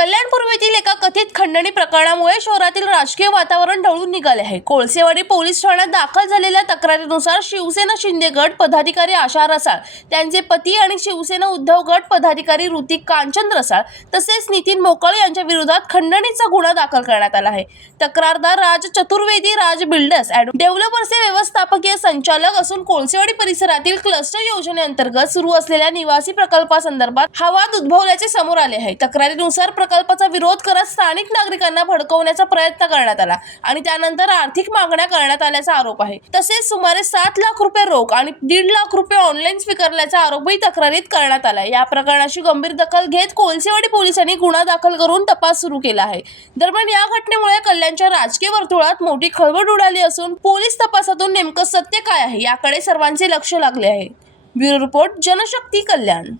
कल्याण पूर्वेतील एका कथित खंडणी प्रकरणामुळे शहरातील राजकीय वातावरण ढवळून निघाले आहे। कोळसेवाडी पोलीस ठाण्यात दाखल झालेल्या तक्रारीनुसार शिवसेना शिंदे गट पदाधिकारी आशा रसाळ, त्यांचे पती आणि शिवसेना उद्धव गट पदाधिकारी ऋतिक कांचन रसाळ तसेच नितीन मोकळे यांच्या विरोधात खंडणीचा गुन्हा दाखल करण्यात आला आहे। तक्रारदार राज चतुर्वेदी राज बिल्डर्स अँड डेव्हलपर्सचे व्यवस्थापकीय संचालक असून कोळसेवाडी परिसरातील क्लस्टर योजनेअंतर्गत सुरू असलेल्या निवासी प्रकल्पासंदर्भात हा वाद उद्भवल्याचे समोर आले आहे। तक्रारीनुसार प्रकल्पाचा विरोध करत स्थानिक नागरिकांना भडकवण्याचा प्रयत्न करण्यात आला आणि त्यानंतर आर्थिक मागण्या करण्यात आल्याचा आरोप आहे। तसेच सुमारे 7 लाख रुपये रोख आणि 1.5 लाख रुपये ऑनलाईन स्वीकारल्याचा आरोपही तक्रारीत करण्यात आला। या प्रकरणाची गंभीर दखल घेत कोळसेवाडी पोलिसांनी गुन्हा दाखल करून तपास सुरू केला आहे। दरम्यान या घटनेमुळे कल्याणच्या राजकीय वर्तुळात मोठी खळबळ उडाली असून पोलीस तपासातून नेमकं सत्य काय आहे याकडे सर्वांचे लक्ष लागले आहे। ब्युरो रिपोर्ट, जनशक्ती, कल्याण।